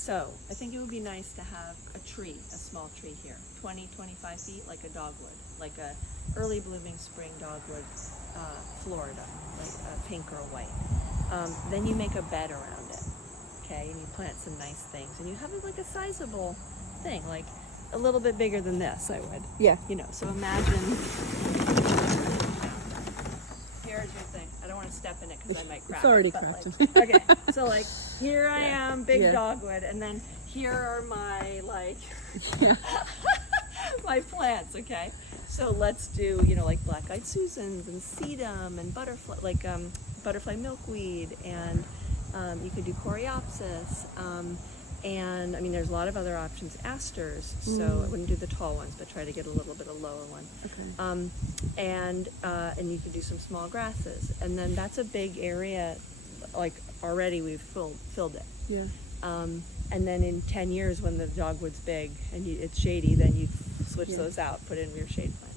So I think it would be nice to have a tree, a small tree here, 20, 25 feet, like a dogwood, like a early blooming spring dogwood, Florida, like pink or white. Then you make a bed around it, okay, and you plant some nice things, and you have it like a sizable thing, like a little bit bigger than this, I would. Yeah. You know, so imagine, here's your thing. I don't want to step in it because I might crack It's already it. cracked. Like, okay, so like here I am, big Yeah. dogwood, and then here are my like Yeah. my plants. Okay, so let's do like black-eyed Susans and sedum and butterfly milkweed, and you could do coreopsis. And I mean, there's a lot of other options. Asters, so I wouldn't do the tall ones, but try to get a little bit of lower one. Okay. And you can do some small grasses, and then that's a big area. Like already we've filled it. Yeah. And then in 10 years, when the dogwood's big and it's shady, then you switch Yeah. those out, put in your shade plant.